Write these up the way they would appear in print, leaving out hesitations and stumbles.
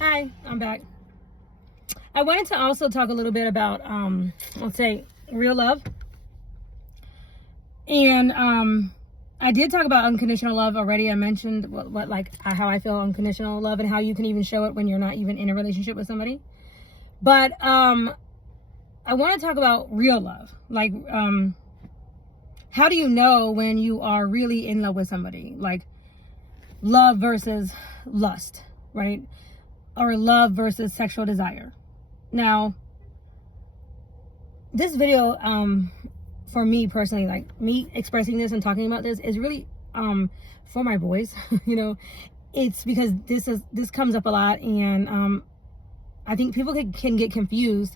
Hi, I'm back. I wanted to also talk a little bit about, let's say, real love. And I did talk about unconditional love already. I mentioned how I feel unconditional love and how you can even show it when you're not even in a relationship with somebody. But I want to talk about real love. How do you know when you are really in love with somebody? Like love versus lust, right? Or love versus sexual desire. Now, this video, for me personally, like me expressing this and talking about this is really for my boys. It's because this comes up a lot, and I think people can get confused,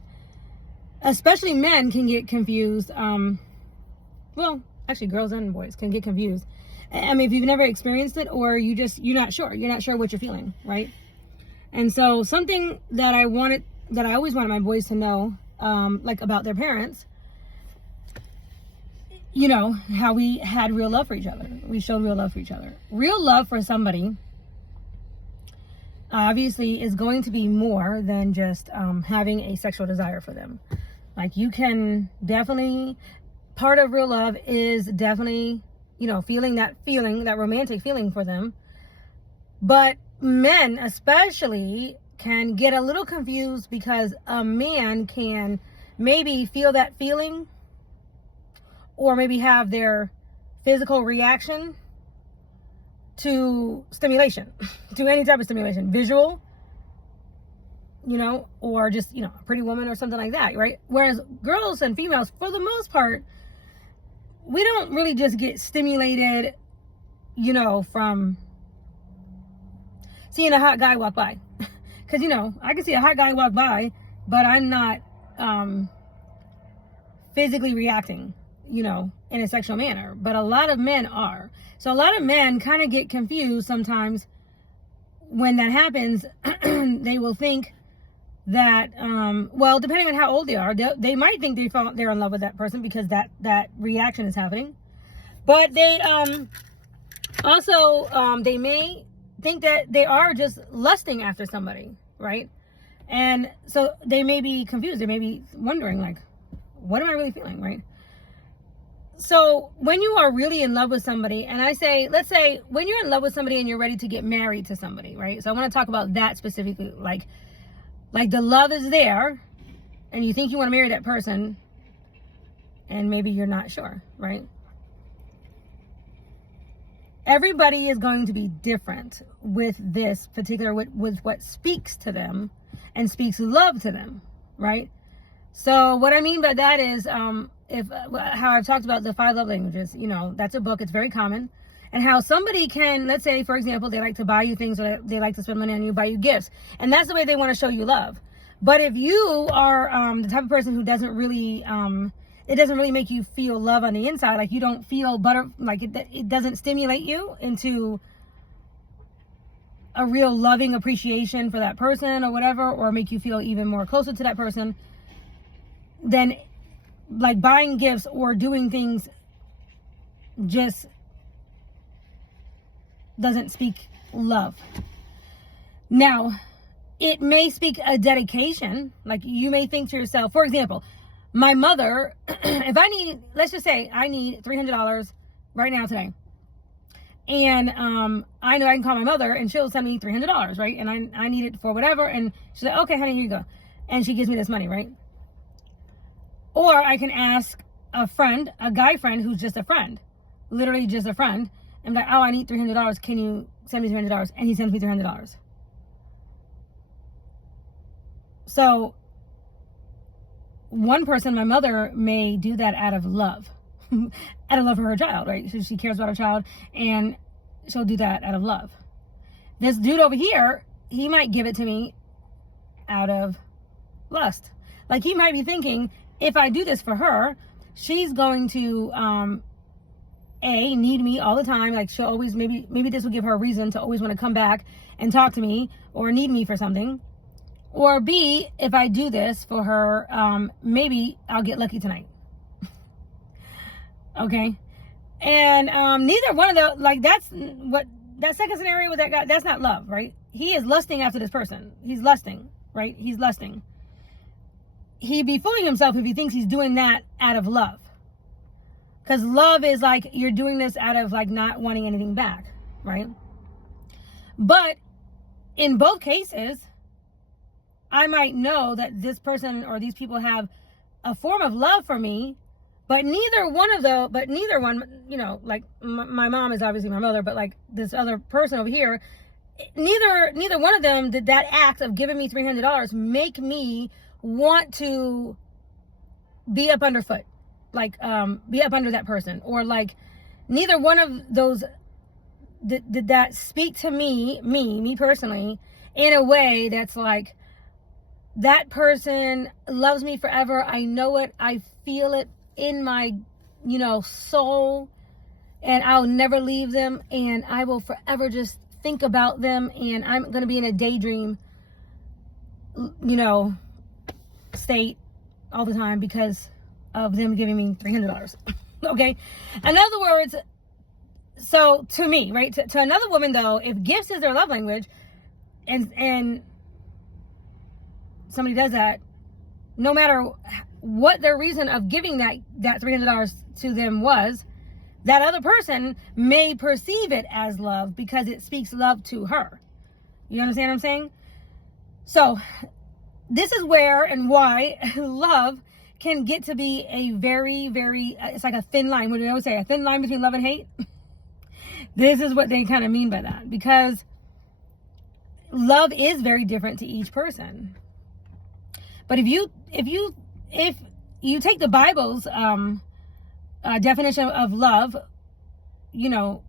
especially men can get confused. Well, actually, girls and boys can get confused. I mean, if you've never experienced it, or you're not sure what you're feeling, right? And so something that I always wanted my boys to know, about their parents, how we had real love for each other. We showed real love for each other. Real love for somebody, obviously, is going to be more than just having a sexual desire for them. Like, you can definitely, part of real love is definitely, feeling that romantic feeling for them. But men especially can get a little confused because a man can maybe feel that feeling, or maybe have their physical reaction to stimulation, to any type of stimulation, visual, or just, a pretty woman or something like that, right? Whereas girls and females, for the most part, we don't really just get stimulated, from seeing a hot guy walk by. Because, I can see a hot guy walk by, but I'm not physically reacting, in a sexual manner. But a lot of men are. So a lot of men kind of get confused sometimes when that happens. They will think that, depending on how old they are, they might think they're in love with that person because that reaction is happening. But they also, they may think that they are just lusting after somebody, right? And so they may be confused. They may be wondering, like, what am I really feeling, right? So when you are really in love with somebody, and let's say when you're in love with somebody and you're ready to get married to somebody, right? So I want to talk about that specifically, like the love is there and you think you want to marry that person and maybe you're not sure, right? Everybody is going to be different with this particular, with what speaks to them and speaks love to them, right? So what I mean by that is, how I've talked about the 5 love languages, that's a book, it's very common. And how somebody can, let's say, for example, they like to buy you things, or they like to spend money on you, buy you gifts. And that's the way they want to show you love. But if you are the type of person who doesn't really, it doesn't really make you feel love on the inside, like you don't feel it doesn't stimulate you into a real loving appreciation for that person or whatever, or make you feel even more closer to that person, then like buying gifts or doing things just doesn't speak love. Now, it may speak a dedication. Like, you may think to yourself, for example, my mother, let's just say I need $300 right now today. And I know I can call my mother and she'll send me $300, right? And I need it for whatever. And she's like, okay, honey, here you go. And she gives me this money, right? Or I can ask a guy friend who's just a friend, literally just a friend, and be like, oh, I need $300. Can you send me $300? And he sends me $300. So one person, my mother, may do that out of love, out of love for her child, right? So she cares about her child, and she'll do that out of love. This dude over here, he might give it to me out of lust. Like, he might be thinking, if I do this for her, she's going to, need me all the time. Like, she'll always, maybe this will give her a reason to always want to come back and talk to me or need me for something. Or B, if I do this for her, maybe I'll get lucky tonight. Okay? And neither one of that's what that second scenario with that guy, that's not love, right? He is lusting after this person. He's lusting, right? He's lusting. He'd be fooling himself if he thinks he's doing that out of love. Because love is like, you're doing this out of like not wanting anything back, right? But in both cases, I might know that this person or these people have a form of love for me, but neither one, you know, like my mom is obviously my mother, but like this other person over here, neither one of them did that act of giving me $300 make me want to be up underfoot, like be up under that person, or like neither one of those did that speak to me personally in a way that's like, that person loves me forever. I know it. I feel it in my, you know, soul, and I'll never leave them, and I will forever just think about them, and I'm going to be in a daydream, you know, state all the time because of them giving me $300. Okay? In other words, so to me, right, to another woman though, if gifts is their love language, and somebody does that, no matter what their reason of giving that $300 to them was, that other person may perceive it as love because it speaks love to her. You understand what I'm saying? So this is where and why love can get to be a very, very, it's like a thin line. What do we always say? A thin line between love and hate. This is what they kind of mean by that, because love is very different to each person. But if you take the Bible's definition of love, you know,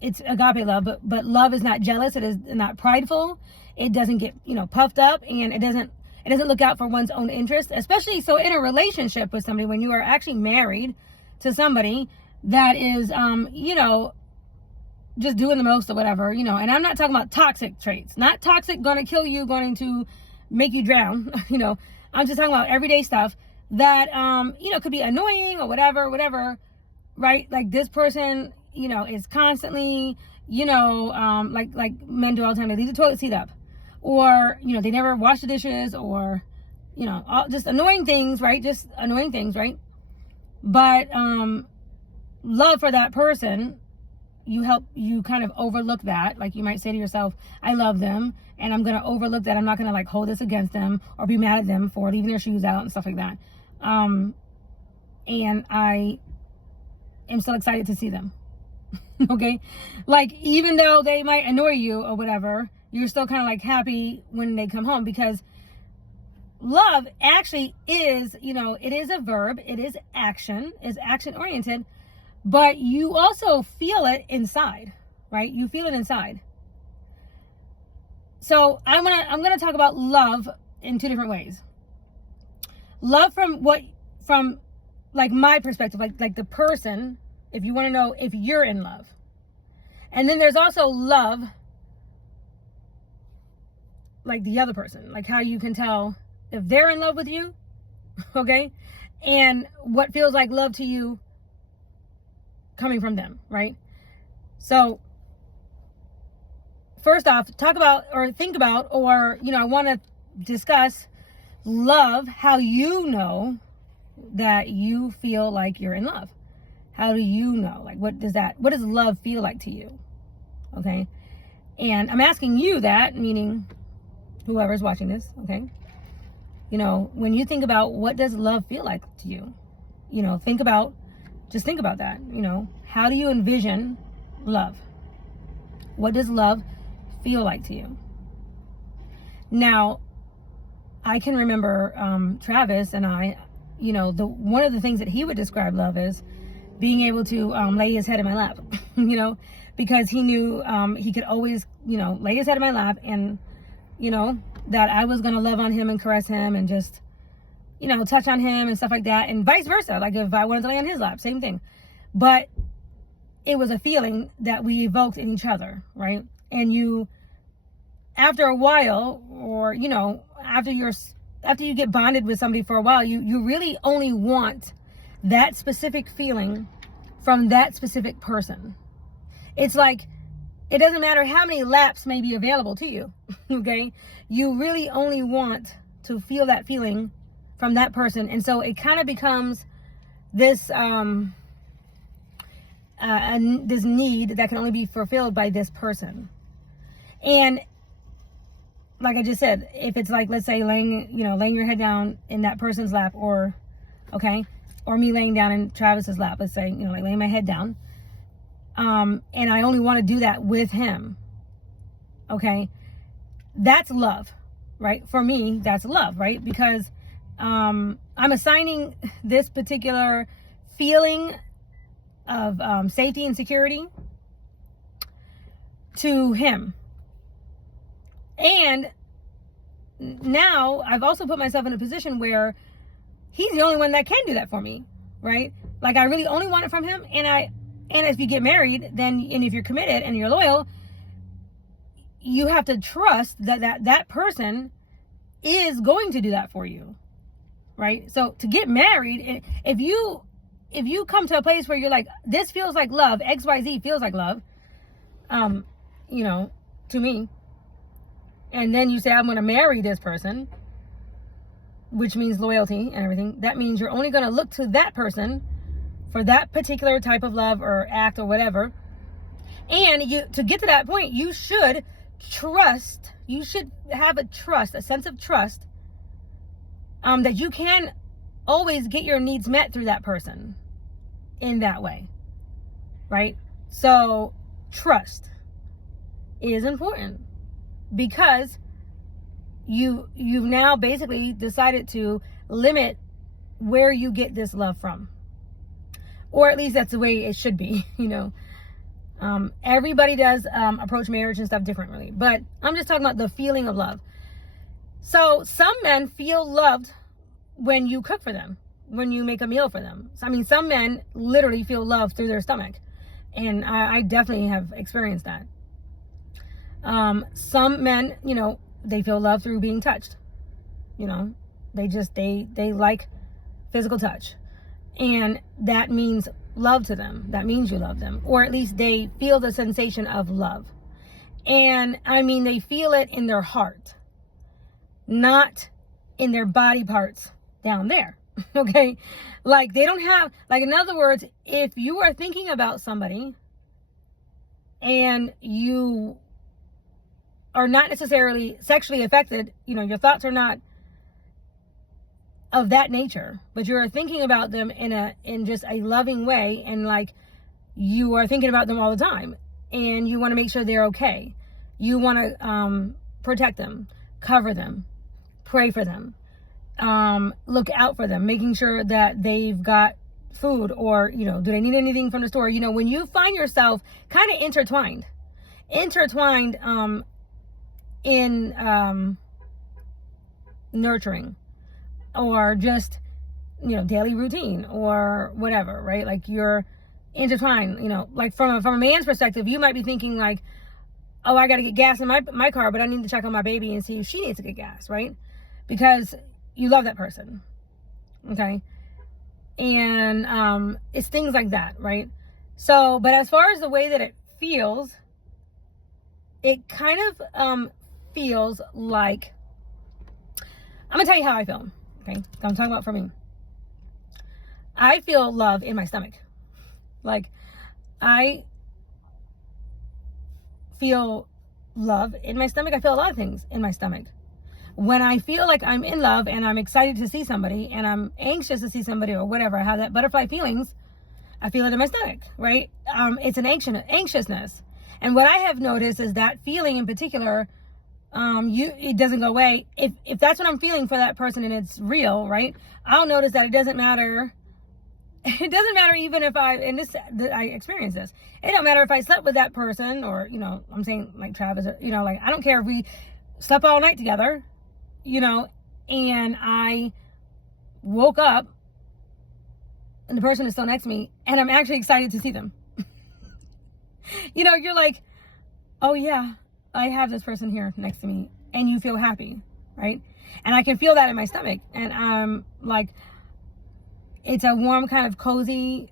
it's agape love, but love is not jealous, it is not prideful, it doesn't get, you know, puffed up, and it doesn't look out for one's own interest, especially so in a relationship with somebody, when you are actually married to somebody that is you know, just doing the most or whatever, you know. And I'm not talking about toxic traits, not toxic, going to kill you, going to make you drown, you know. I'm just talking about everyday stuff that you know, could be annoying or whatever, right? Like this person, you know, is constantly, you know, like men do all the time, they leave the toilet seat up, or, you know, they never wash the dishes, or, you know, just annoying things, right? Just annoying things, right? But love for that person, you kind of overlook that. Like you might say to yourself, I love them, and I'm going to overlook that. I'm not going to like hold this against them or be mad at them for leaving their shoes out and stuff like that. And I am still excited to see them. Okay? Like, even though they might annoy you or whatever, you're still kind of like happy when they come home, because love actually is, you know, it is a verb, it is action oriented, but you also feel it inside, right? You feel it inside. So I'm gonna talk about love in two different ways. Love from like my perspective, like the person, if you want to know if you're in love. And then there's also love like the other person, like how you can tell if they're in love with you, okay? And what feels like love to you coming from them, right? So first off, talk about, or think about, or, you know, I want to discuss love, how you know that you feel like you're in love. How do you know? Like, what does love feel like to you? Okay? And I'm asking you that, meaning whoever's watching this, okay? You know, when you think about what does love feel like to you, you know, just think about that. You know, how do you envision love? What does love feel like to you? Now, I can remember Travis and I, you know, one of the things that he would describe love as being able to lay his head in my lap, you know, because he knew he could always, you know, lay his head in my lap, and, you know, that I was going to love on him and caress him and just, you know, touch on him and stuff like that, and vice versa. Like if I wanted to lay on his lap, same thing. But it was a feeling that we evoked in each other, right? And you, after a while, or, you know, after you get bonded with somebody for a while, you really only want that specific feeling from that specific person. It's like it doesn't matter how many laps may be available to you. Okay, you really only want to feel that feeling from that person, and so it kind of becomes this this need that can only be fulfilled by this person. And like I just said, if it's like, let's say laying your head down in that person's lap, or me laying down in Travis's lap, let's say, like laying my head down, and I only want to do that with him, okay, that's love, right? For me, that's love, right? Because I'm assigning this particular feeling of safety and security to him. And now I've also put myself in a position where he's the only one that can do that for me, right? Like, I really only want it from him. And if you get married, then, and if you're committed and you're loyal, you have to trust that person is going to do that for you, right? So to get married, if you come to a place where you're like, this feels like love, XYZ feels like love, to me, and then you say, I'm going to marry this person, which means loyalty and everything, that means you're only going to look to that person for that particular type of love or act or whatever. And to get to that point, you should trust, you should have a sense of trust, that you can always get your needs met through that person in that way, right? So trust is important, because you've now basically decided to limit where you get this love from, or at least that's the way it should be. Everybody does approach marriage and stuff differently, but I'm just talking about the feeling of love. So some men feel loved when you cook for them, when you make a meal for them. So, I mean, some men literally feel love through their stomach, and I definitely have experienced that. Some men, they feel love through being touched. They like physical touch, and that means love to them. That means you love them, or at least they feel the sensation of love. And I mean, they feel it in their heart, not in their body parts down there. Okay. Like, they don't have, like, in other words, if you are thinking about somebody and you are not necessarily sexually affected, your thoughts are not of that nature, but you're thinking about them in just a loving way, and like, you are thinking about them all the time, and you want to make sure they're okay. You want to protect them, cover them, pray for them, look out for them, making sure that they've got food, or do they need anything from the store. When you find yourself kind of intertwined in nurturing, or just daily routine or whatever, right? Like, you're intertwined. Like, from a man's perspective, you might be thinking like, oh, I got to get gas in my car, but I need to check on my baby and see if she needs to get gas, right? Because you love that person, okay? And it's things like that, right? So, but as far as the way that it feels, it kind of feels like, I'm gonna tell you how I feel, okay? I'm talking about for me. I feel love in my stomach. Like, I feel love in my stomach. I feel a lot of things in my stomach. When I feel like I'm in love and I'm excited to see somebody, and I'm anxious to see somebody, or whatever, I have that butterfly feelings, I feel it in my stomach, right? It's an anxiousness. And what I have noticed is that feeling in particular, it doesn't go away. If that's what I'm feeling for that person and it's real, right? I'll notice that it doesn't matter. It doesn't matter even if I experience this. It don't matter if I slept with that person, or, I'm saying like Travis, or, like, I don't care if we slept all night together, and I woke up and the person is still next to me and I'm actually excited to see them. You're like, oh yeah, I have this person here next to me, and you feel happy, right? And I can feel that in my stomach, and I'm like, it's a warm kind of cozy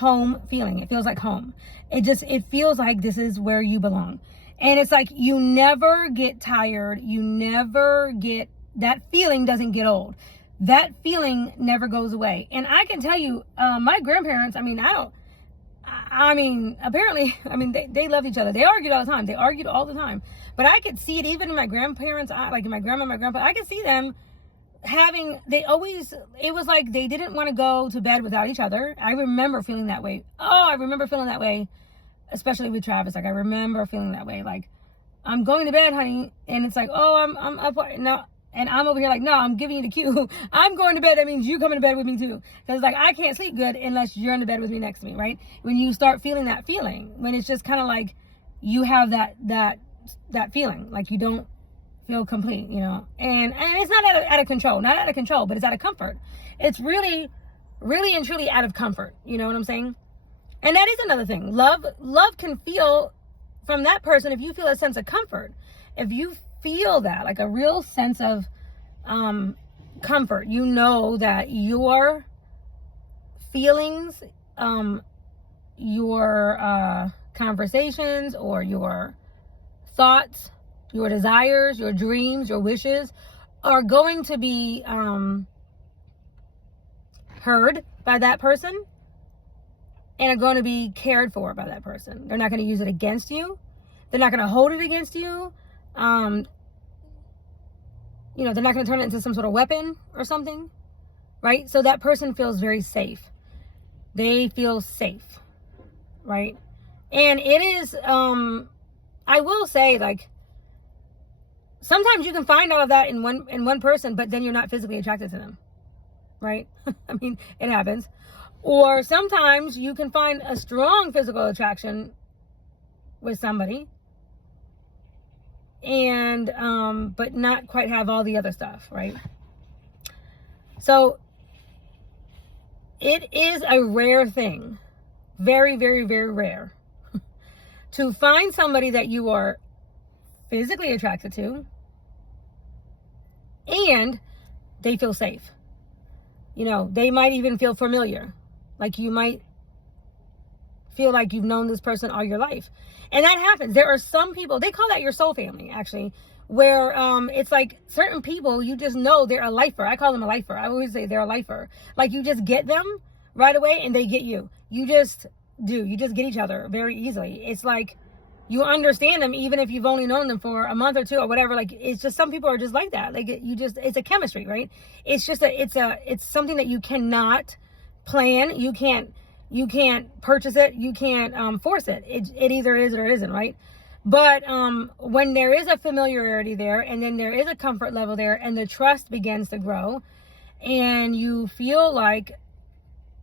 home feeling. It feels like home. It feels like this is where you belong. And it's like you never get tired. You never get, that feeling doesn't get old. That feeling never goes away. And I can tell you, my grandparents, apparently, they loved each other. They argued all the time. But I could see it even in my grandparents, like in my grandma, my grandpa, I could see them it was like they didn't want to go to bed without each other. I remember feeling that way. Especially with Travis. Like, I remember feeling that way. Like, I'm going to bed, honey. And it's like, oh, I'm up. No. And I'm over here like, no, I'm giving you the cue. I'm going to bed. That means you coming to bed with me too. Because like, I can't sleep good unless you're in the bed with me next to me, right? When you start feeling that feeling, when it's just kind of like you have that feeling, like you don't feel complete, and it's not out of control, but it's out of comfort. It's really, really and truly out of comfort. You know what I'm saying? And that is another thing. Love can feel from that person if you feel a sense of comfort. If you feel that, like a real sense of comfort, you know that your feelings, your conversations, or your thoughts, your desires, your dreams, your wishes are going to be heard by that person and are going to be cared for by that person. They're not going to use it against you. They're not going to hold it against you. They're not going to turn it into some sort of weapon or something, right? So that person feels very safe. They feel safe, right? And it is, I will say, like, sometimes you can find all of that in one person, but then you're not physically attracted to them, right? It happens. Or sometimes you can find a strong physical attraction with somebody, and but not quite have all the other stuff, right? So it is a rare thing, very, very, very rare, to find somebody that you are physically attracted to and they feel safe. They might even feel familiar. Like, you might feel like you've known this person all your life. And that happens. There are some people, they call that your soul family, actually, where it's like certain people, you just know they're a lifer. I call them a lifer. I always say they're a lifer. Like, you just get them right away and they get you. You just do. You just get each other very easily. It's like you understand them even if you've only known them for a month or two or whatever. Like, it's just, some people are just like that. Like, it's a chemistry, right? It's just it's something that you cannot plan. You can't purchase it. You can't force it. It either is or it isn't, right? But when there is a familiarity there, and then there is a comfort level there, and the trust begins to grow, and you feel like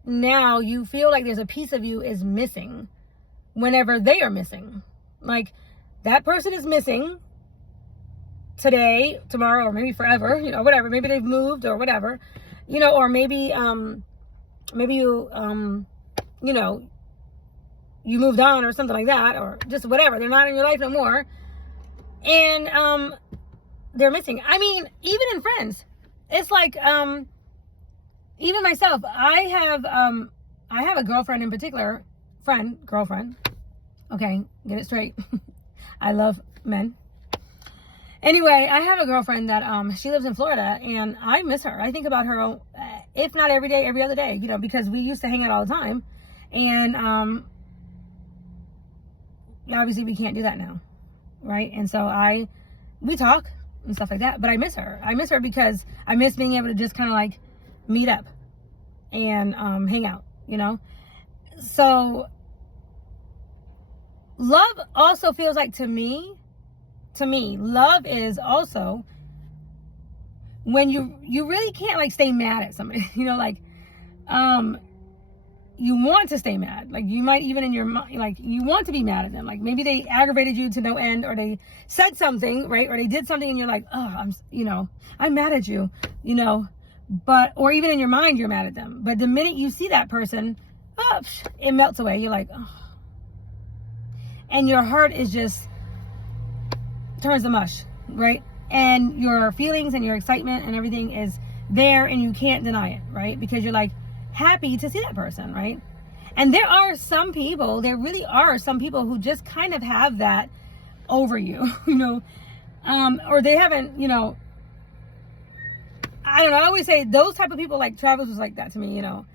there's a piece of you is missing whenever they are missing. Like, that person is missing today, tomorrow, or maybe forever, whatever. Maybe they've moved or whatever, or maybe you moved on or something like that, or just whatever. They're not in your life no more. And they're missing. Even in friends, it's like, even myself, I have a girlfriend in particular, girlfriend. Okay, get it straight. I love men. Anyway, I have a girlfriend that, she lives in Florida, and I miss her. I think about her, if not every day, every other day, because we used to hang out all the time. And, obviously we can't do that now, right? And so we talk and stuff like that, but I miss her. I miss her because I miss being able to just kind of like meet up and hang out, So love also feels like, to me, love is also when you really can't like stay mad at somebody, you want to stay mad. Like, you might even in your mind, like, you want to be mad at them. Like, maybe they aggravated you to no end, or they said something, right? Or they did something and you're like, oh, I'm mad at you, but, or even in your mind, you're mad at them. But the minute you see that person, it melts away. You're like, oh. And your heart is just turns to mush, right? And your feelings and your excitement and everything is there, and you can't deny it, right? Because you're like happy to see that person, right? And there are some people, there really are some people who just kind of have that over you, you know, or they haven't, you know, I don't know. I always say those type of people, like Travis was like that to me, you know.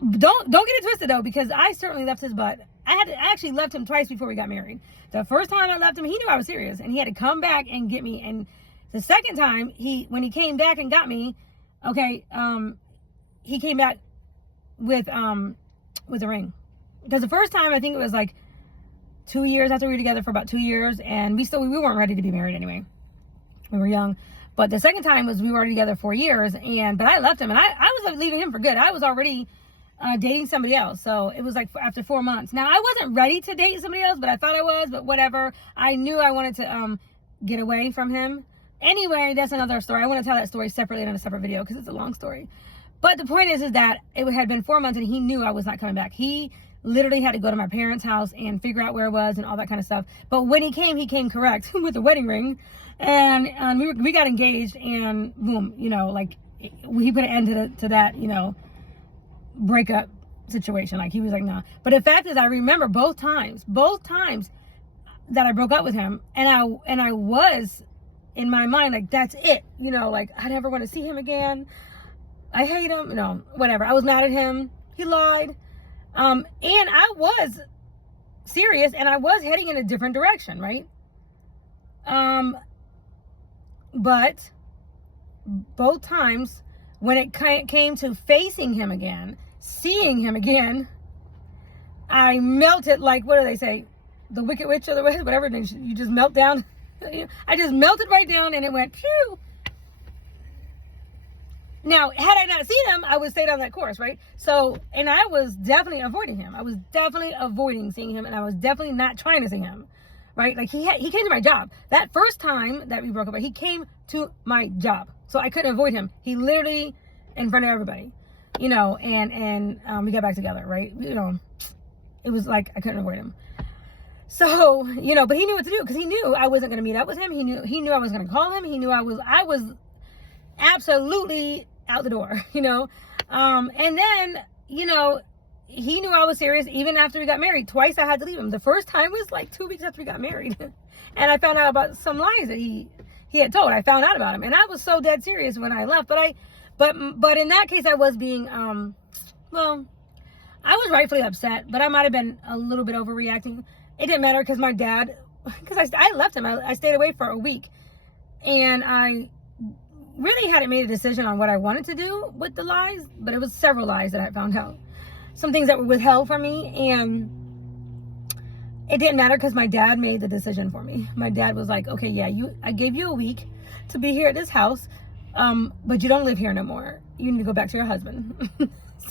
Don't get it twisted though, because I certainly left his butt. I actually left him twice before we got married. The first time I left him, he knew I was serious, and he had to come back and get me. And the second time, when he came back and got me, okay, he came back with a ring. Because the first time, I think it was like 2 years after we were together for about 2 years, and we weren't ready to be married anyway. We were young. But the second time was we were already together 4 years, but I left him, and I was leaving him for good. I was already dating somebody else, so it was like after 4 months. Now, I wasn't ready to date somebody else, but I thought I was, but whatever. I knew I wanted to get away from him. Anyway, that's another story. I want to tell that story separately in a separate video because it's a long story. But the point is that it had been 4 months, and he knew I was not coming back. He literally had to go to my parents' house and figure out where it was and all that kind of stuff. But when he came correct with the wedding ring. And we got engaged, and boom, you know, like he put an end to that, you know, breakup situation. Like he was like, nah. But the fact is, I remember both times that I broke up with him, and I was in my mind like, that's it, you know, like I never want to see him again. I hate him, you know, whatever. I was mad at him. He lied, and I was serious, and I was heading in a different direction, right? But both times when it came to facing him again, seeing him again, I melted like, what do they say? The Wicked Witch or the whatever, you just melt down. I just melted right down, and it went, phew. Now, had I not seen him, I would stay on that course, right? So, and I was definitely avoiding him. I was definitely avoiding seeing him, and I was definitely not trying to see him. Right? Like he came to my job. That first time that we broke up, he came to my job. So I couldn't avoid him. He literally in front of everybody, you know, and we got back together, right? You know, it was like I couldn't avoid him. So, you know, but he knew what to do because he knew I wasn't going to meet up with him. He knew I was going to call him. He knew I was absolutely out the door, you know. And then, you know, he knew I was serious even after we got married. Twice I had to leave him. The first time was like 2 weeks after we got married. And I found out about some lies that he had told. I found out about him. And I was so dead serious when I left. But in that case I was being, well, I was rightfully upset, but I might have been a little bit overreacting. It didn't matter because my dad, because I left him. I stayed away for a week. And I really hadn't made a decision on what I wanted to do with the lies. But it was several lies that I found out. Some things that were withheld from me, and it didn't matter because my dad made the decision for me. My dad was like, okay, yeah, I gave you a week to be here at this house, but you don't live here no more. You need to go back to your husband.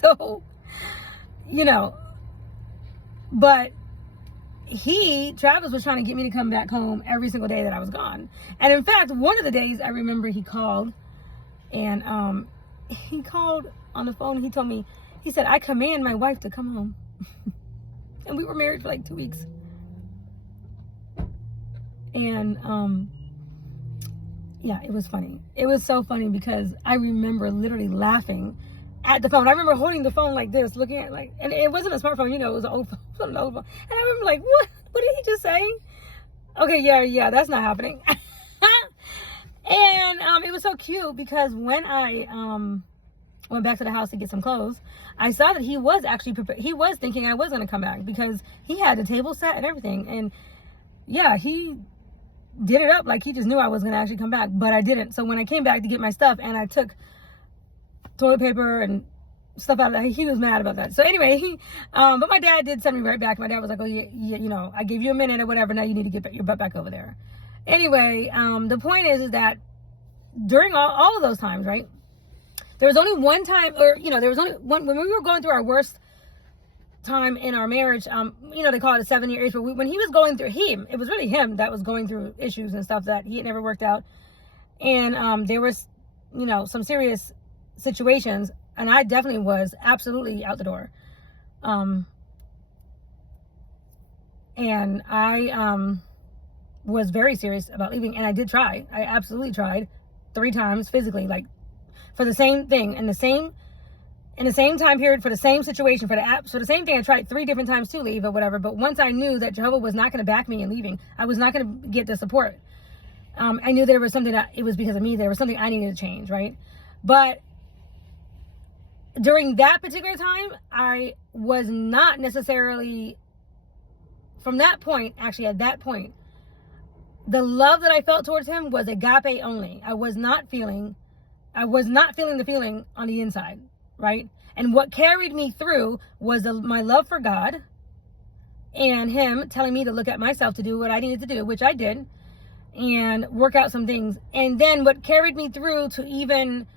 So, you know, but Travis was trying to get me to come back home every single day that I was gone. And in fact, one of the days I remember he called, and he called on the phone, and he told me, he said, I command my wife to come home. And we were married for like 2 weeks. And, yeah, it was funny. It was so funny because I remember literally laughing at the phone. I remember holding the phone like this, looking at like, and it wasn't a smartphone, you know, it was an old phone, And I remember like, what did he just say? Okay, yeah, that's not happening. And it was so cute because when I went back to the house to get some clothes, I saw that he was actually prepared. He was thinking I was going to come back because he had the table set and everything. And yeah, he did it up like he just knew I was going to actually come back, but I didn't. So when I came back to get my stuff and I took toilet paper and stuff out of that, he was mad about that. So anyway, but my dad did send me right back. My dad was like, oh yeah, you know, I gave you a minute or whatever. Now you need to get your butt back over there. Anyway, the point is that during all of those times, right? There was only one time, or, you know, there was only one, when we were going through our worst time in our marriage, you know, they call it a 7-year age, but when he was going through, it was really him that was going through issues and stuff that he had never worked out. And there was, you know, some serious situations, and I definitely was absolutely out the door. And I was very serious about leaving, and I did try. I absolutely tried 3 times physically, like, for the same thing, and the same in the same time period for the same situation, for the same thing. I tried 3 different times to leave or whatever. But once I knew that Jehovah was not going to back me in leaving, I was not going to get the support. I knew there was something that it was because of me. There was something I needed to change, right? But during that particular time, I was not necessarily, from that point, actually at that point, the love that I felt towards him was agape only. I was not feeling the feeling on the inside, right? And what carried me through was my love for God and him telling me to look at myself to do what I needed to do, which I did, and work out some things. And then what carried me through to even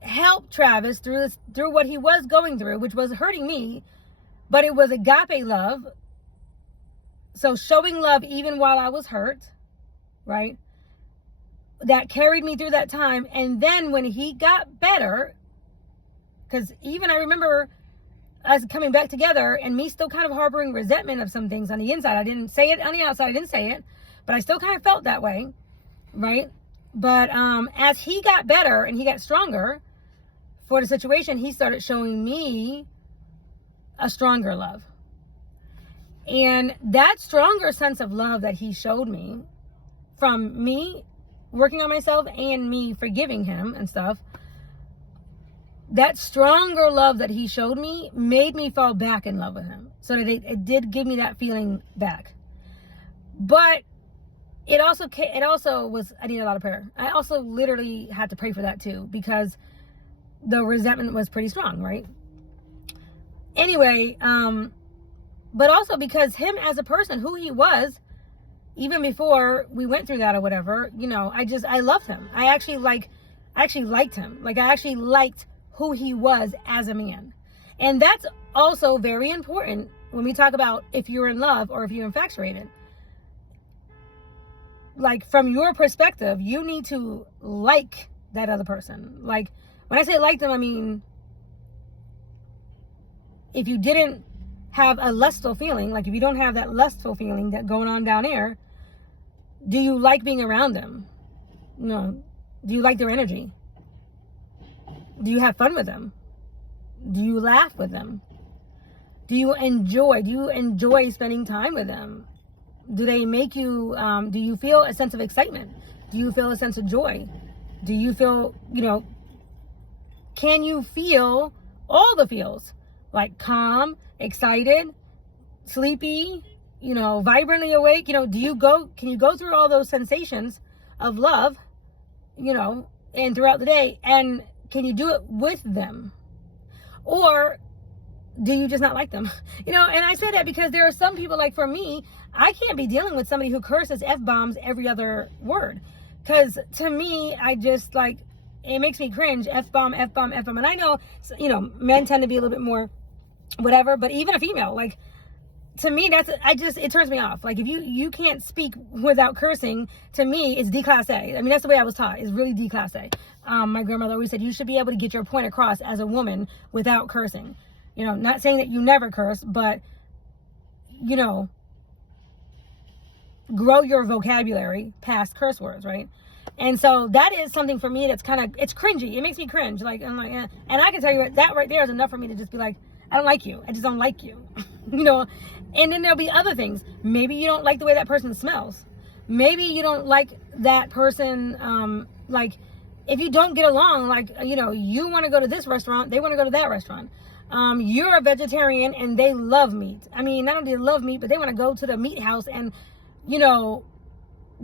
help Travis through what he was going through, which was hurting me, but it was agape love. So showing love even while I was hurt, right? That carried me through that time. And then when he got better, because even I remember us coming back together and me still kind of harboring resentment of some things on the inside. I didn't say it on the outside. I didn't say it, but I still kind of felt that way, right? But as he got better and he got stronger for the situation, he started showing me a stronger love. And that stronger sense of love that he showed me, from me working on myself and me forgiving him and stuff, that stronger love that he showed me made me fall back in love with him. So that it did give me that feeling back. But it also was, I need a lot of prayer. I also literally had to pray for that too, because the resentment was pretty strong, right? Anyway, but also because him as a person, who he was, even before we went through that or whatever, I loved him. I actually liked him. Like, I actually liked who he was as a man. And that's also very important when we talk about if you're in love or if you're infatuated. Like, from your perspective, you need to like that other person. Like, when I say like them, I mean, if you didn't have a lustful feeling, like if you don't have that lustful feeling that going on down there, do you like being around them? No. Do you like their energy? Do you have fun with them? Do you laugh with them? Do you enjoy spending time with them? Do they make you, do you feel a sense of excitement? Do you feel a sense of joy? Do you feel, can you feel all the feels? Like calm, excited, sleepy, vibrantly awake? Can you go through all those sensations of love, and throughout the day, and can you do it with them? Or do you just not like them? And I say that because there are some people, like for me, I can't be dealing with somebody who curses F-bombs every other word. Because to me, I just it makes me cringe. F-bomb, F-bomb, F-bomb. And I know, men tend to be a little bit more whatever, but even a female, to me, it turns me off. Like, if you can't speak without cursing, to me, it's D-class-A. I mean, that's the way I was taught. It's really D-class-A. My grandmother always said, you should be able to get your point across as a woman without cursing. Not saying that you never curse, but, grow your vocabulary past curse words, right? And so that is something for me that's it's cringy. It makes me cringe. I'm like, eh. And I can tell you that right there is enough for me to just be like, I don't like you. I just don't like you. And then there'll be other things. Maybe you don't like the way that person smells. Maybe you don't like that person, if you don't get along, you want to go to this restaurant, they want to go to that restaurant. You're a vegetarian and they love meat. I mean, not only do they love meat, but they want to go to the meat house and,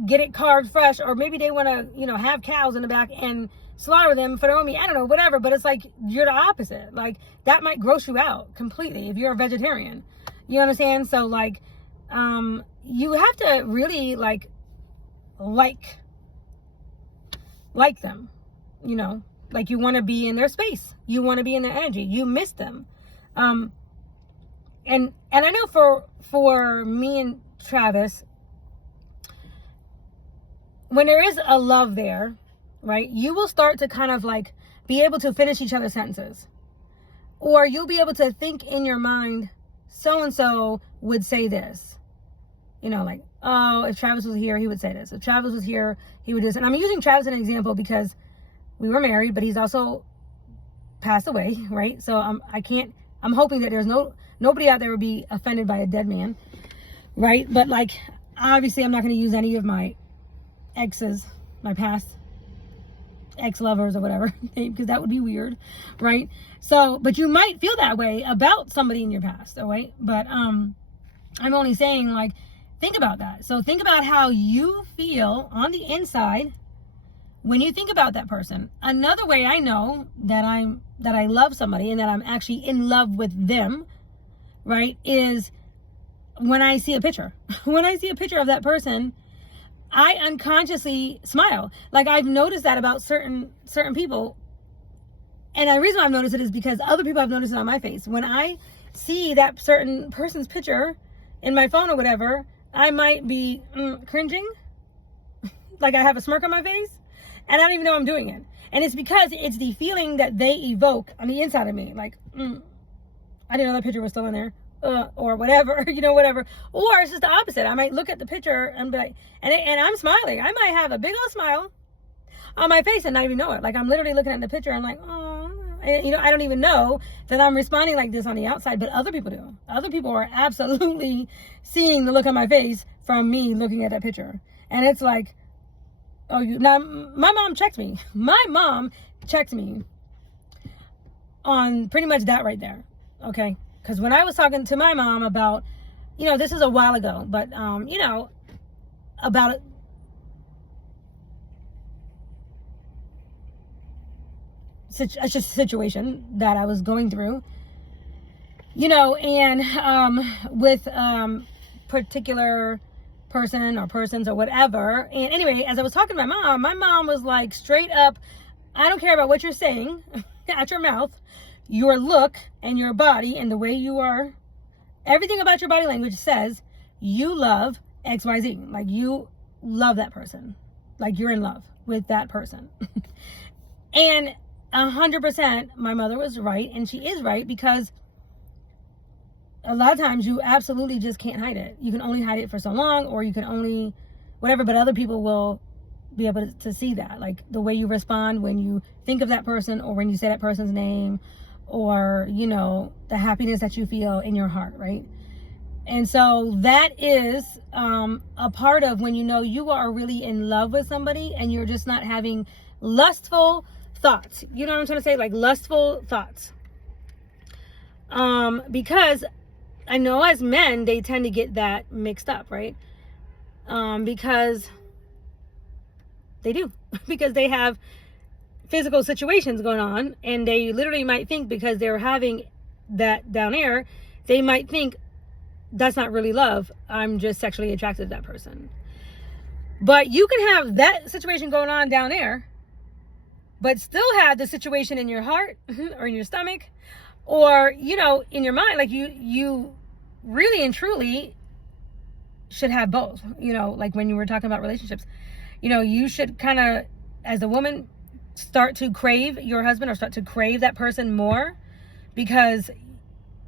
get it carved fresh. Or maybe they want to, have cows in the back and slaughter them for their own meat. I don't know, whatever. But it's like, you're the opposite. Like, that might gross you out completely if you're a vegetarian. You understand? So, you have to really, like them, like you want to be in their space. You want to be in their energy. You miss them. And I know for me and Travis, when there is a love there, right, you will start to kind of be able to finish each other's sentences. Or you'll be able to think in your mind, so-and-so would say this. Oh, if Travis was here, he would say this. If Travis was here, he would do this. And I'm using Travis as an example because we were married, but he's also passed away, right? So I'm hoping that there's nobody out there would be offended by a dead man, right? But like, obviously I'm not going to use any of my exes, my past ex-lovers or whatever, because that would be weird, right? So, but you might feel that way about somebody in your past, all right? But I'm only saying, like, think about that. So think about how you feel on the inside when you think about that person. Another way I know that I love somebody and that I'm actually in love with them, right, is when I see a picture. When I see a picture of that person, I unconsciously smile. Like, I've noticed that about certain people. And the reason I've noticed it is because other people have noticed it on my face. When I see that certain person's picture in my phone or whatever, I might be cringing. Like I have a smirk on my face. And I don't even know I'm doing it. And it's because it's the feeling that they evoke on the inside of me. Like, I didn't know that picture was still in there. Or whatever, whatever. Or it's just the opposite. I might look at the picture and be like, and I'm smiling. I might have a big old smile on my face and not even know it. Like, I'm literally looking at the picture and I'm like, oh, and, I don't even know that I'm responding like this on the outside, but other people do. Other people are absolutely seeing the look on my face from me looking at that picture. And it's like, now my mom checked me. My mom checked me on pretty much that right there. Okay. Because when I was talking to my mom about, this is a while ago, but, about a situation that I was going through, and with particular person or persons or whatever. And anyway, as I was talking to my mom was like, straight up, I don't care about what you're saying at your mouth. Your look and your body and the way you are, everything about your body language says you love XYZ. Like, you love that person. Like, you're in love with that person. And 100%, my mother was right, and she is right, because a lot of times you absolutely just can't hide it. You can only hide it for so long, or you can only whatever, but other people will be able to see that. Like, the way you respond when you think of that person, or when you say that person's name, or, the happiness that you feel in your heart, right? And so that is a part of when you are really in love with somebody and you're just not having lustful thoughts. You know what I'm trying to say? Like, lustful thoughts. Because I know as men, they tend to get that mixed up, right? Because they do. Because they have physical situations going on, and they literally might think, because they're having that down there, they might think that's not really love. I'm just sexually attracted to that person. But you can have that situation going on down there, but still have the situation in your heart or in your stomach, or, in your mind. Like, you really and truly should have both. Like when you were talking about relationships, you should kind of, as a woman, start to crave your husband, or start to crave that person more, because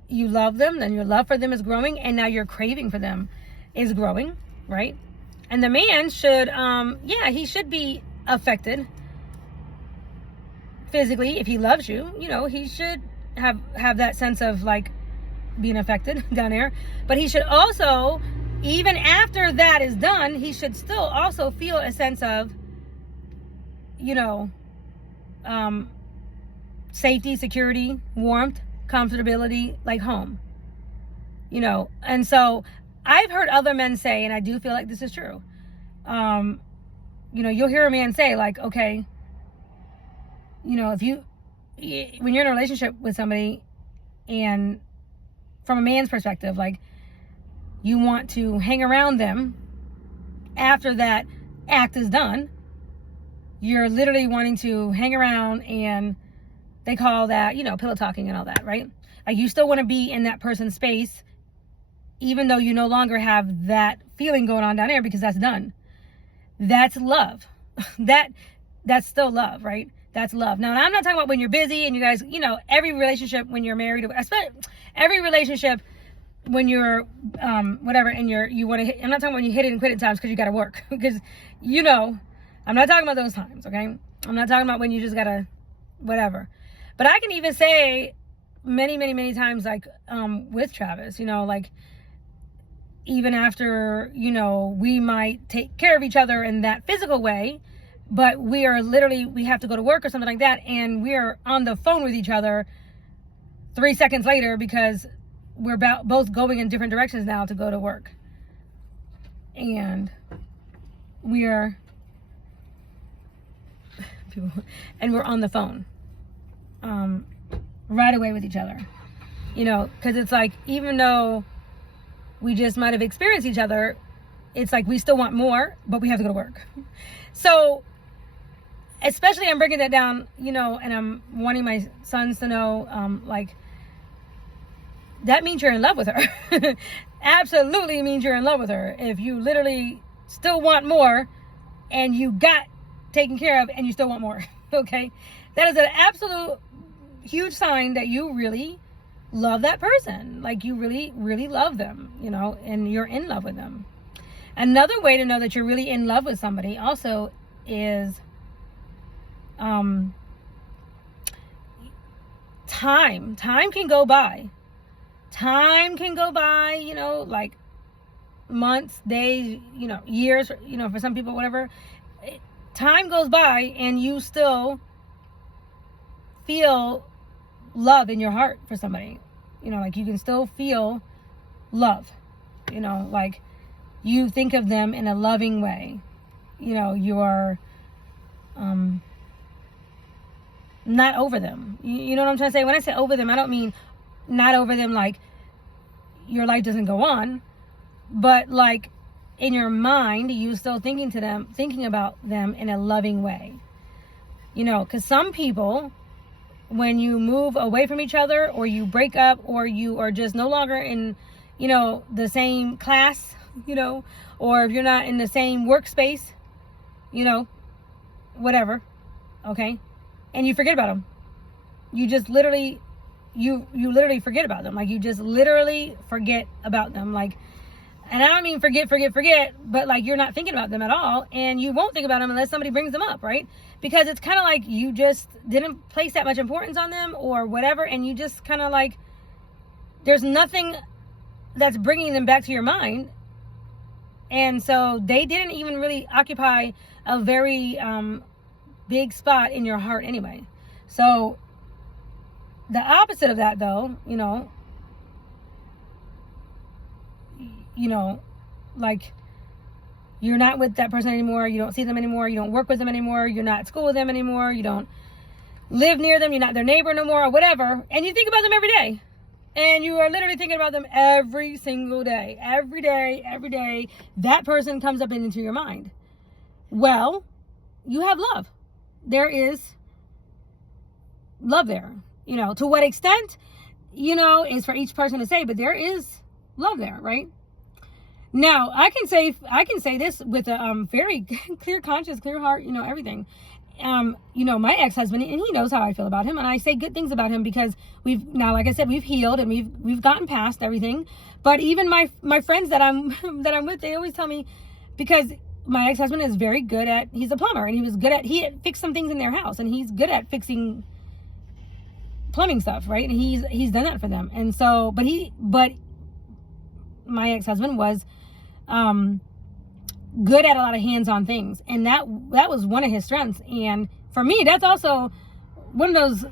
you love them and your love for them is growing, and now your craving for them is growing, right? And the man should, he should be affected physically if he loves you. He should have that sense of, like, being affected down there. But he should also, even after that is done, he should still also feel a sense of, safety, security, warmth, comfortability, like home, and so I've heard other men say, and I do feel like this is true, you'll hear a man say, like, okay, when you're in a relationship with somebody, and from a man's perspective, like, you want to hang around them after that act is done. You're literally wanting to hang around, and they call that, pillow talking and all that, right? Like, you still want to be in that person's space, even though you no longer have that feeling going on down there, because that's done. That's love. That's still love, right? That's love. Now, I'm not talking about when you're busy and you guys, every relationship when you're married, every relationship when you're, whatever, and you want to, I'm not talking about when you hit it and quit it times because you got to work, because, I'm not talking about those times, okay? I'm not talking about when you just gotta, whatever. But I can even say many times, like, with Travis, like, even after, we might take care of each other in that physical way, but we have to go to work or something like that, and we're on the phone with each other 3 seconds later because we're both going in different directions now to go to work. And we're on the phone right away with each other, because it's like, even though we just might have experienced each other, it's like we still want more, but we have to go to work. So especially, I'm breaking that down, and I'm wanting my sons to know, like, that means you're in love with her. Absolutely means you're in love with her. If you literally still want more and you got taken care of and you still want more, okay? That is an absolute huge sign that you really love that person. Like, you really, really love them, and you're in love with them. Another way to know that you're really in love with somebody also is time. Time can go by. Like months, days, years, for some people, whatever. Time goes by and you still feel love in your heart for somebody. Like, you can still feel love. Like, you think of them in a loving way. You're not over them. You know what I'm trying to say? When I say over them, I don't mean not over them like your life doesn't go on, but like, in your mind, you still thinking about them in a loving way. Because some people, when you move away from each other, or you break up, or you are just no longer in, the same class, or if you're not in the same workspace, whatever, okay, and you forget about them. You just literally, you literally forget about them. Like, you just literally forget about them. Like, and I don't mean forget, but like, you're not thinking about them at all, and you won't think about them unless somebody brings them up, right? Because it's kind of like you just didn't place that much importance on them or whatever, and you just kind of like, there's nothing that's bringing them back to your mind, and so they didn't even really occupy a very big spot in your heart anyway. So the opposite of that, though, like, you're not with that person anymore, you don't see them anymore, you don't work with them anymore, you're not at school with them anymore, you don't live near them, you're not their neighbor no more, or whatever, and you think about them every day, and you are literally thinking about them every single day, every day, that person comes up into your mind. Well, you have love. There is love there. To what extent, is for each person to say, but there is love there, right? Now, I can say this with a very clear conscience, clear heart, everything. My ex-husband, and he knows how I feel about him, and I say good things about him because like I said, we've healed and we've gotten past everything. But even my friends that I'm with, they always tell me, because my ex-husband is very good at, he's a plumber, and he had fixed some things in their house, and he's good at fixing plumbing stuff, right? And he's done that for them. And so, but my ex-husband was good at a lot of hands-on things, and that was one of his strengths. And for me, that's also one of those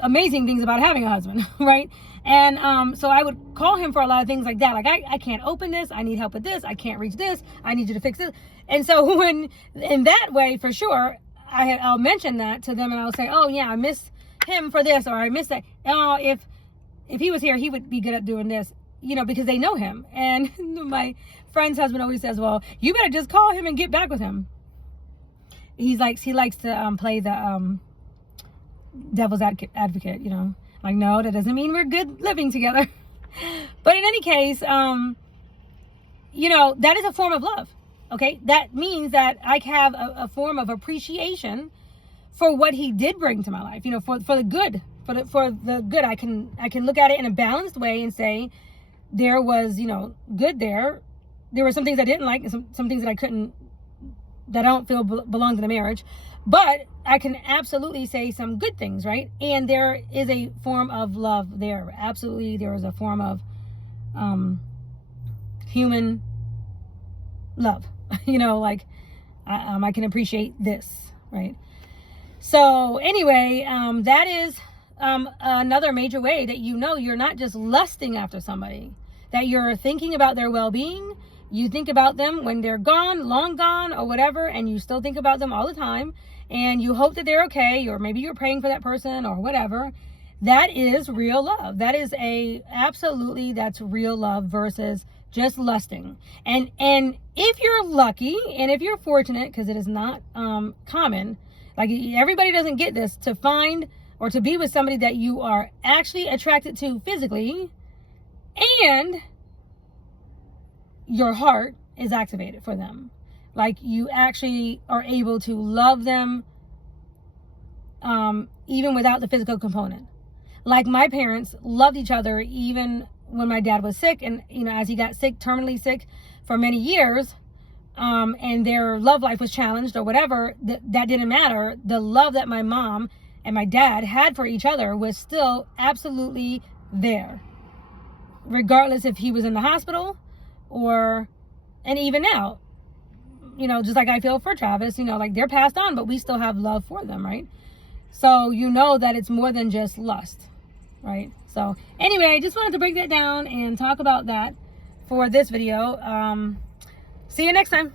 amazing things about having a husband, right? And so I would call him for a lot of things like that, like, I can't open this, I need help with this, I can't reach this, I need you to fix this. And so when, in that way, for sure, I'll mention that to them, and I'll say, oh yeah, I miss him for this, or I miss that. Oh, if he was here, he would be good at doing this, because they know him. And my friend's husband always says, well, you better just call him and get back with him. He likes to play the devil's advocate, like, no, that doesn't mean we're good living together. But in any case, that is a form of love. Okay, that means that I have a form of appreciation for what he did bring to my life, for the good, for the good. I can look at it in a balanced way and say, there was, good there. There were some things I didn't like, and some things that I couldn't that I don't feel belong to the marriage. But I can absolutely say some good things, right? And there is a form of love there. Absolutely, there is a form of human love. You know, like I can appreciate this, right? So anyway, that is another major way that you know you're not just lusting after somebody, that you're thinking about their well-being. You think about them when they're gone, long gone, or whatever, and you still think about them all the time, and you hope that they're okay, or maybe you're praying for that person or whatever. That is real love. That is absolutely, that's real love versus just lusting. And if you're lucky and if you're fortunate, because it is not common, like everybody doesn't get this, to find or to be with somebody that you are actually attracted to physically, and your heart is activated for them. Like you actually are able to love them even without the physical component. Like my parents loved each other even when my dad was sick, and you know, as he got sick, terminally sick for many years, and their love life was challenged or whatever, that didn't matter. The love that my mom and my dad had for each other was still absolutely there, regardless if he was in the hospital and even now, you know, just like I feel for Travis, you know, like they're passed on, but we still have love for them, right? So you know that it's more than just lust, right? So anyway, I just wanted to break that down and talk about that for this video. See you next time.